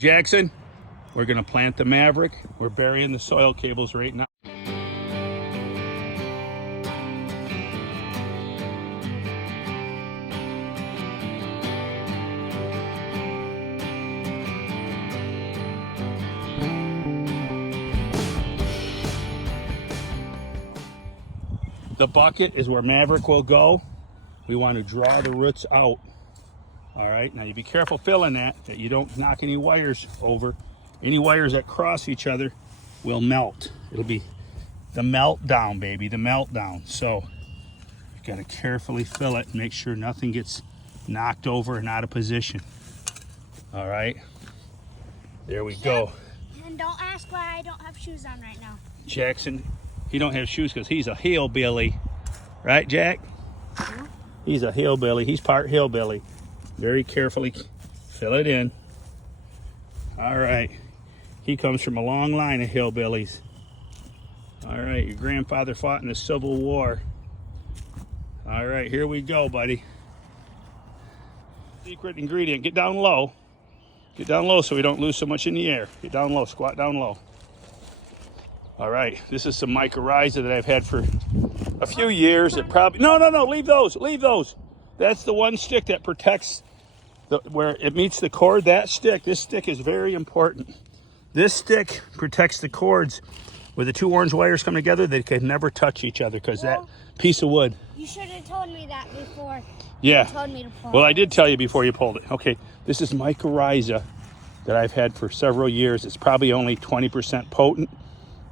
Jackson, we're gonna plant the Maverick. We're burying the soil cables right now. The bucket is where Maverick will go. We want to draw the roots out. All right, now you be careful filling that you don't knock any wires over. Any wires that cross each other will melt. It'll be the meltdown, baby, the meltdown. So you gotta carefully fill it and make sure nothing gets knocked over and out of position. All right, there we go. And don't ask why I don't have shoes on right now. Jackson, he don't have shoes because he's a hillbilly. Right, Jack? Yeah. He's a hillbilly. He's part hillbilly. Very carefully fill it in. All right. He comes from a long line of hillbillies. All right, your grandfather fought in the Civil War. All right, here we go, buddy. Secret ingredient, get down low. Get down low so we don't lose so much in the air. Get down low, squat down low. All right, this is some mycorrhiza that I've had for a few years. It probably, no, leave those, leave those. That's the one stick that protects where it meets the cord. That stick, this stick is very important. This stick protects the cords. Where the two orange wires come together, they can never touch each other because that piece of wood. You should have told me that before. Yeah. You told me to pull Well, it. I did tell you before you pulled it. Okay, this is mycorrhiza that I've had for several years. It's probably only 20% potent,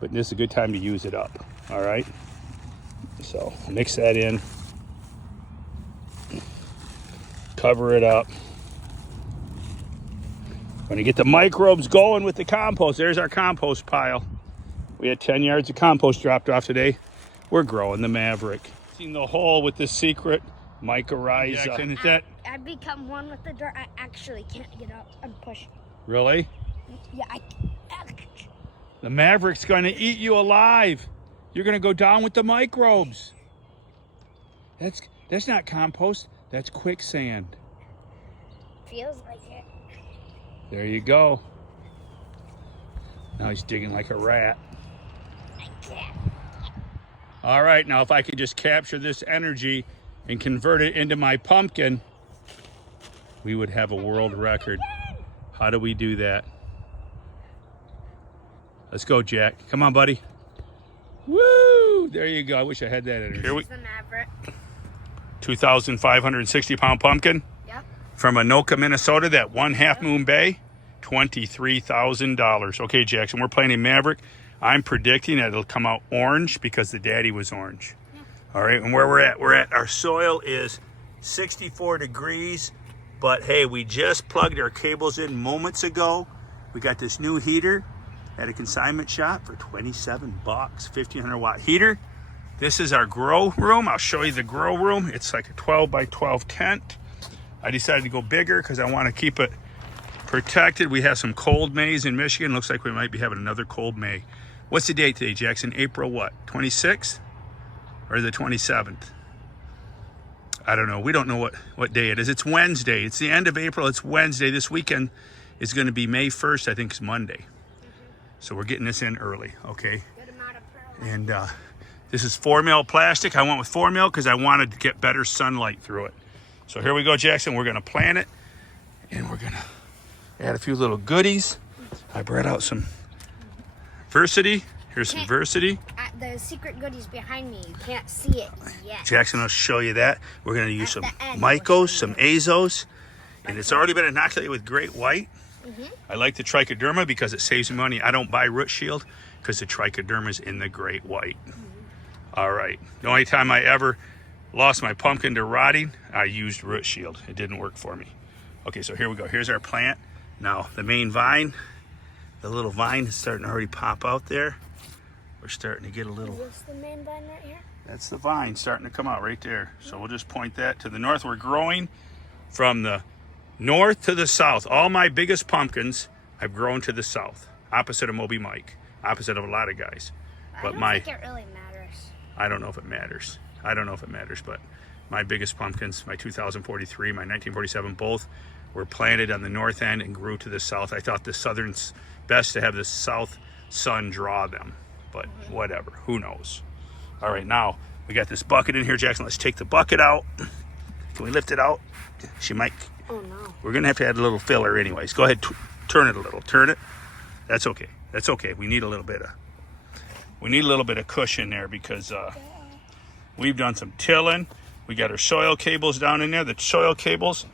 but this is a good time to use it up. All right. So mix that in. Cover it up. When you get the microbes going with the compost, there's our compost pile. We had 10 yards of compost dropped off today. We're growing the Maverick. Seen the hole with the secret mycorrhiza. I've become one with the dirt. I actually can't get up and push. Really? Yeah, The Maverick's gonna eat you alive. You're gonna go down with the microbes. That's not compost, that's quicksand. feels like it. There you go. Now he's digging like a rat. I can't. All right, now if I could just capture this energy and convert it into my pumpkin, we would have a world record. How do we do that? Let's go, Jack. Come on, buddy. Woo! There you go. I wish I had that energy. Here we The Maverick. 2,560 pound pumpkin. Yep. From Anoka, Minnesota, that one Half Moon Bay, $23,000. Okay, Jackson, we're planting Maverick. I'm predicting that it'll come out orange because the daddy was orange. Yeah. All right, and where we're at, our soil is 64 degrees, but hey, we just plugged our cables in moments ago. We got this new heater at a consignment shop for 27 bucks, 1,500 watt heater. This is our grow room. I'll show you the grow room. It's like a 12 by 12 tent. I decided to go bigger because I want to keep it protected. We have some cold Mays in Michigan. Looks like we might be having another cold May. What's the date today, Jackson? April what? 26th or the 27th? I don't know. We don't know what day it is. It's Wednesday. It's the end of April. It's Wednesday. This weekend is going to be May 1st. I think it's Monday. So we're getting this in early, okay? Good amount of And this is 4 mil plastic. I went with 4 mil because I wanted to get better sunlight through it. So here we go, Jackson. We're going to plant it, and we're going to add a few little goodies. I brought out some Versity. Here's some Versity. The secret goodies behind me. You can't see it yet. Jackson will show you that. We're going to use some Mycos, some Azos, and it's already been inoculated with Great White. I like the trichoderma because it saves me money. I don't buy root shield because the trichoderma is in the Great White. All right. The only time I ever lost my pumpkin to rotting, I used root shield. It didn't work for me. Okay, so here we go. Here's our plant. Now, the main vine, the little vine is starting to already pop out there. We're starting to get a little... Is this the main vine right here? That's the vine starting to come out right there. So we'll just point that to the north. We're growing from the north to the south. All my biggest pumpkins I've grown to the south, opposite of Moby Mike, opposite of a lot of guys. But I don't think it really matters. I don't know if it matters. I don't know if it matters, but my biggest pumpkins, my 2043, my 1947, both were planted on the north end and grew to the south. I thought the southern's best to have the south sun draw them, but whatever, who knows. All right, now we got this bucket in here, Jackson. Let's take the bucket out. Can we lift it out? She might. Oh no. We're gonna have to add a little filler anyways. Go ahead, turn it a little. Turn it. That's okay. That's okay. We need a little bit of cushion there because we've done some tilling. We got our soil cables down in there. The soil cables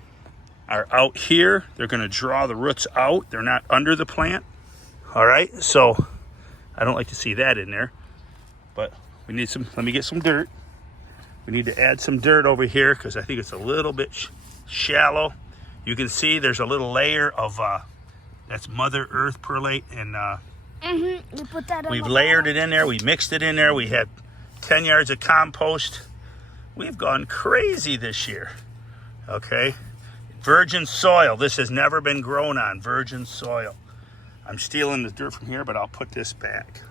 are out here. They're gonna draw the roots out. They're not under the plant. All right. So I don't like to see that in there, but we need some. Let me get some dirt. We need to add some dirt over here because I think it's a little bit shallow. You can see there's a little layer of that's Mother Earth perlite, and You put that. we've layered it in there. We mixed it in there. We had 10 yards of compost. We've gone crazy this year. Okay, virgin soil. This has never been grown on virgin soil. I'm stealing the dirt from here, but I'll put this back.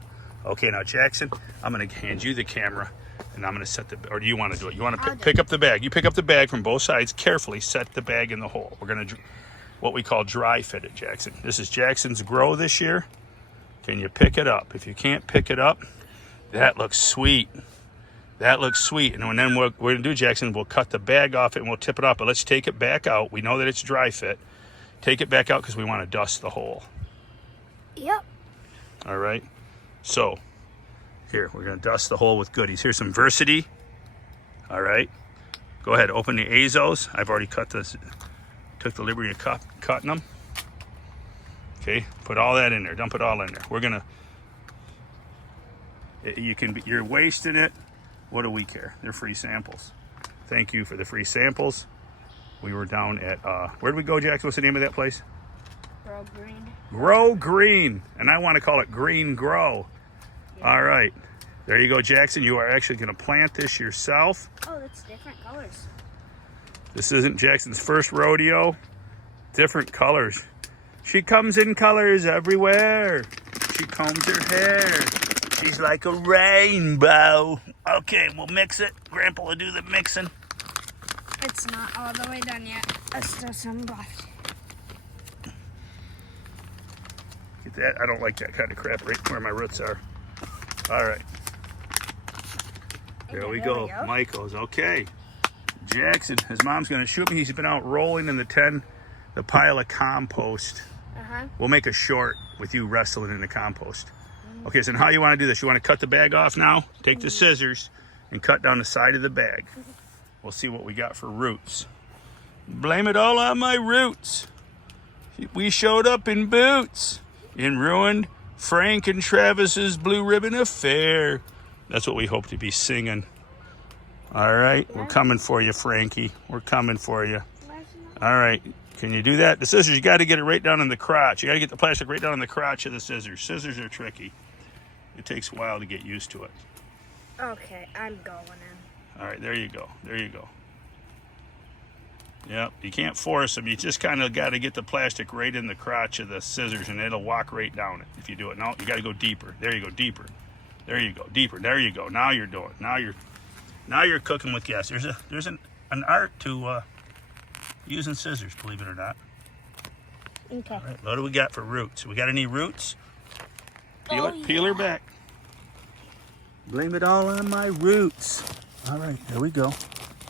Okay, now Jackson, I'm gonna hand you the camera. And I'm going to set the, or do you want to do it? You want to pick up the bag. You pick up the bag from both sides. Carefully set the bag in the hole. We're going to, what we call dry fit it, Jackson. This is Jackson's grow this year. Can you pick it up? If you can't pick it up, that looks sweet. That looks sweet. And then what we're going to do, Jackson, we'll cut the bag off it and we'll tip it off. But let's take it back out. We know that it's dry fit. Take it back out because we want to dust the hole. Yep. All right. So, here, we're going to dust the hole with goodies. Here's some Versity. All right. Go ahead, open the azos. I've already cut this, took the liberty of cutting them. Okay, put all that in there. Dump it all in there. We're going to, you're wasting it. What do we care? They're free samples. Thank you for the free samples. We were down at, where did we go, Jackson? What's the name of that place? Grow Green. Grow Green. And I want to call it Green Grow. All right, there you go, Jackson. You are actually going to plant this yourself. Oh, that's different colors. This isn't Jackson's first rodeo. Different colors. She comes in colors everywhere. She combs her hair. She's like a rainbow. Okay, we'll mix it. Grandpa will do the mixing. It's not all the way done yet. There's still some left. Get that? I don't like that kind of crap right where my roots are. All right. There we go. Michael's okay. Jackson, his mom's going to shoot me. He's been out rolling in the pile of compost. We'll make a short with you wrestling in the compost. Okay, so how you want to do this? You want to cut the bag off now? Take the scissors and cut down the side of the bag. We'll see what we got for roots. Blame it all on my roots. We showed up in boots and ruined Frank and Travis's Blue Ribbon Affair. That's what we hope to be singing. All right, we're coming for you, Frankie. We're coming for you. All right, can you do that? The scissors, you got to get it right down in the crotch. You got to get the plastic right down in the crotch of the scissors. Scissors are tricky. It takes a while to get used to it. Okay, I'm going in. All right, there you go. There you go. Yep, you can't force them. You just kind of got to get the plastic right in the crotch of the scissors, and it'll walk right down it if you do it. No, you got to go deeper. There you go, deeper. There you go, deeper. There you go. Now you're doing. Now you're cooking with gas. There's an art to using scissors, believe it or not. Okay. All right, what do we got for roots? We got any roots? Peel her back. Blame it all on my roots. All right, there we go.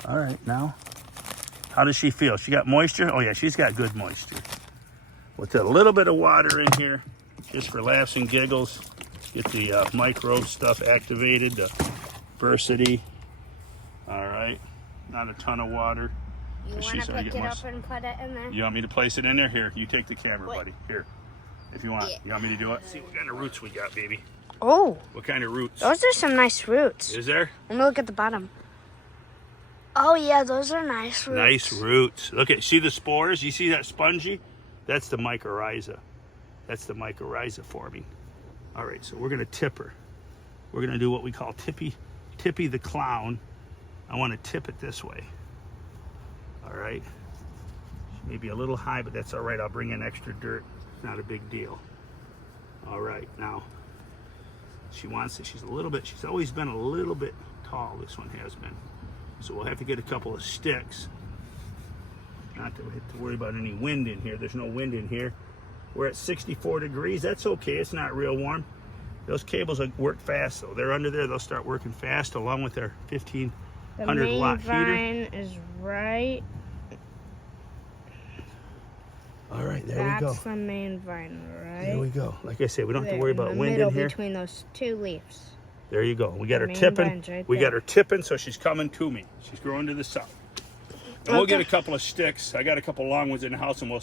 All right, now. How does she feel? She got moisture? Oh yeah, she's got good moisture. With a little bit of water in here, just for laughs and giggles. Get the micro stuff activated, the Versity. All right, not a ton of water. You want to pick it up and put it in there? You want me to place it in there? Here, you take the camera, buddy. Here, if you want. Yeah. You want me to do it? See what kind of roots we got, baby. Oh. What kind of roots? Those are some nice roots. Is there? Let me look at the bottom. Oh, yeah, those are nice roots. Nice roots. Look at, see the spores? You see that spongy? That's the mycorrhiza. That's the mycorrhiza forming. All right, so we're going to tip her. We're going to do what we call Tippy the Clown. I want to tip it this way. All right. She may be a little high, but that's all right. I'll bring in extra dirt. It's not a big deal. All right, now, she wants it. She's always been a little bit tall, this one has been. So we'll have to get a couple of sticks not to have to worry about any wind in here. There's no wind in here. We're at 64 degrees. That's okay. It's not real warm. Those cables work fast, though. They're under there. They'll start working fast along with their 1500 watt heater. The main vine is right. All right, there we go. That's the main vine, right? There we go. Like I said, we don't have to worry about wind in here. Between those two leaves. There you go. We got her main tipping. vine's right We there. got her tipping, so she's coming to me. She's growing to the south. And we'll get a couple of sticks. I got a couple long ones in the house, and we'll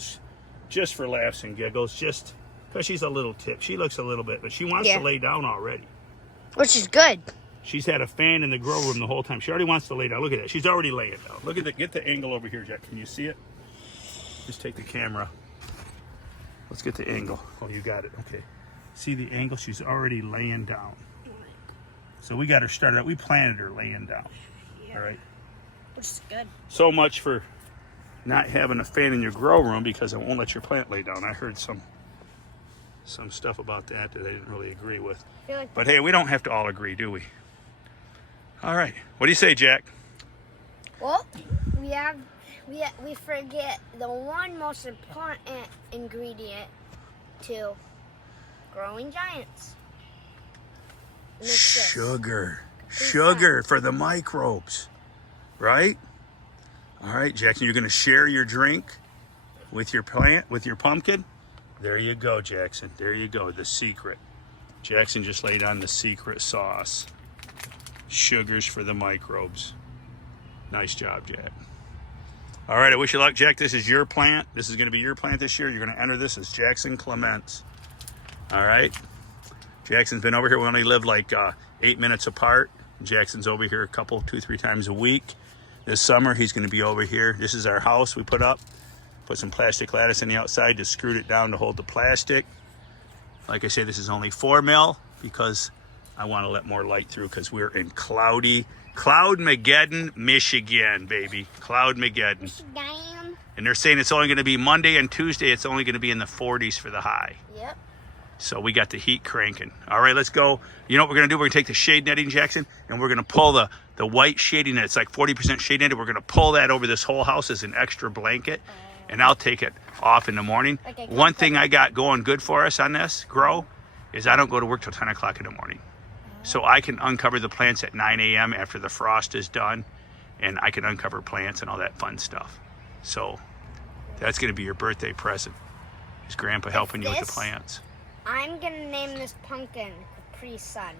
just for laughs and giggles, just because she's a little tip. She looks a little bit, but she wants to lay down already. Which is good. She's had a fan in the grow room the whole time. She already wants to lay down. Look at that. She's already laying down. Look at get the angle over here, Jack. Can you see it? Just take the camera. Let's get the angle. Oh, you got it. Okay. See the angle? She's already laying down. So we got her started out. We planted her laying down. Yeah. All right. Which is good. So much for not having a fan in your grow room because it won't let your plant lay down. I heard some stuff about that I didn't really agree with. But hey, we don't have to all agree, do we? All right. What do you say, Jack? Well, we forget the one most important ingredient to growing giants. Sugar. Sugar for the microbes. Right? All right, Jackson, you're going to share your drink with your plant, with your pumpkin? There you go, Jackson. There you go, the secret. Jackson just laid on the secret sauce. Sugars for the microbes. Nice job, Jack. All right, I wish you luck, Jack. This is your plant. This is going to be your plant this year. You're going to enter this as Jackson Clements. All right? Jackson's been over here. We only live like 8 minutes apart. Jackson's over here 2-3 times a week. This summer, he's going to be over here. This is our house we put up. Put some plastic lattice on the outside, just screwed it down to hold the plastic. Like I say, this is only 4 mil because I want to let more light through because we're in Cloudmageddon, Michigan, baby. Cloudmageddon. Michigan. And they're saying it's only going to be Monday and Tuesday. It's only going to be in the 40s for the high. Yep. So we got the heat cranking. All right, let's go. You know what we're going to do? We're going to take the shade netting, Jackson, and we're going to pull the white shading net. It's like 40% shade netting. We're going to pull that over this whole house as an extra blanket, and I'll take it off in the morning. One thing I got going good for us on this grow is I don't go to work till 10 o'clock in the morning. So I can uncover the plants at 9 a.m. after the frost is done, and I can uncover plants and all that fun stuff. So that's going to be your birthday present. Is Grandpa helping you with the plants? I'm going to name this pumpkin Capri Sun.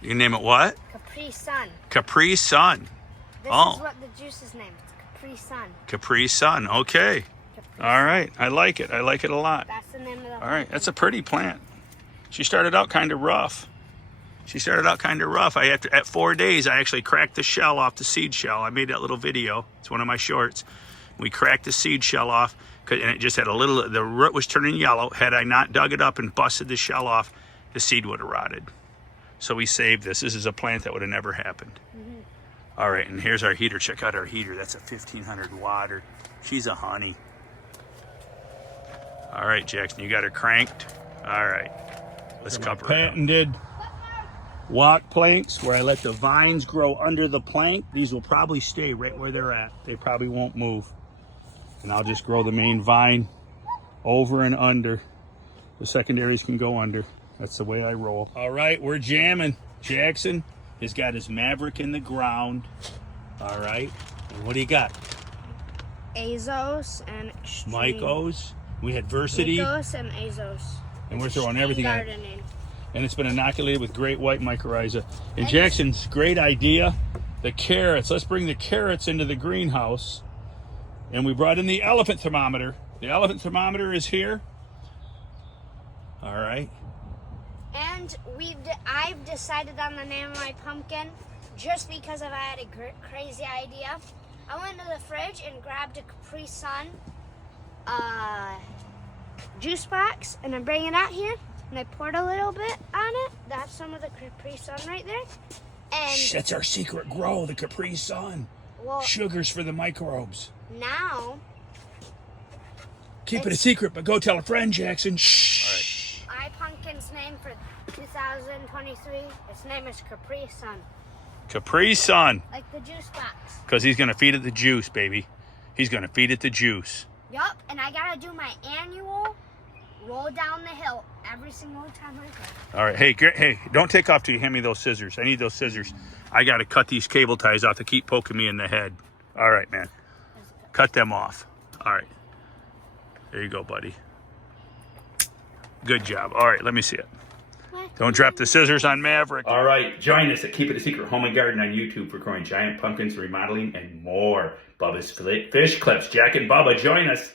You can name it what? Capri Sun. Capri Sun. This is what the juice is named. It's Capri Sun. Capri Sun. Okay. Capri All right. I like it. I like it a lot. That's the name of the All right. That's a pretty plant. She started out kind of rough. At 4 days, I actually cracked the shell off the seed shell. I made that little video. It's one of my shorts. We cracked the seed shell off, and it just had the root was turning yellow. Had I not dug it up and busted the shell off, the seed would have rotted. So we saved this. This is a plant that would have never happened. Mm-hmm. All right, and here's our heater. Check out our heater. That's a 1500 watt. She's a honey. All right, Jackson, you got her cranked. All right, let's cover it. Patented walk planks where I let the vines grow under the plank. These will probably stay right where they're at. They probably won't move. And I'll just grow the main vine over and under. The secondaries can go under. That's the way I roll. All right, we're jamming. Jackson has got his Maverick in the ground. All right. And what do you got? Azos and Extreme. Mycos. We had Versity. Mycos and Azos. And we're throwing everything out. Gardening. And it's been inoculated with great white mycorrhiza. And Jackson's great idea, the carrots. Let's bring the carrots into the greenhouse. And we brought in the elephant thermometer. The elephant thermometer is here. All right. And I've decided on the name of my pumpkin just because I had a crazy idea. I went to the fridge and grabbed a Capri Sun juice box, and I'm bringing it out here. And I poured a little bit on it. That's some of the Capri Sun right there. And that's our secret grow, the Capri Sun. Well, sugars for the microbes. Now, keep it a secret, but go tell a friend, Jackson. Shh. All right. My pumpkin's name for 2023. Its name is Capri Sun. Capri Sun. Like the juice box. Because he's going to feed it the juice, baby. He's going to feed it the juice. Yup, and I gotta do my annual roll down the hill every single time I go. All right. Hey, don't take off till you hand me those scissors. I need those scissors. I got to cut these cable ties off to keep poking me in the head. All right, man. Cut them off. All right. There you go, buddy. Good job. All right, let me see it. Don't drop the scissors on Maverick. All right, join us at Keep It a Secret Home and Garden on YouTube for growing giant pumpkins, remodeling, and more. Bubba's Fish Clips. Jack and Bubba, join us.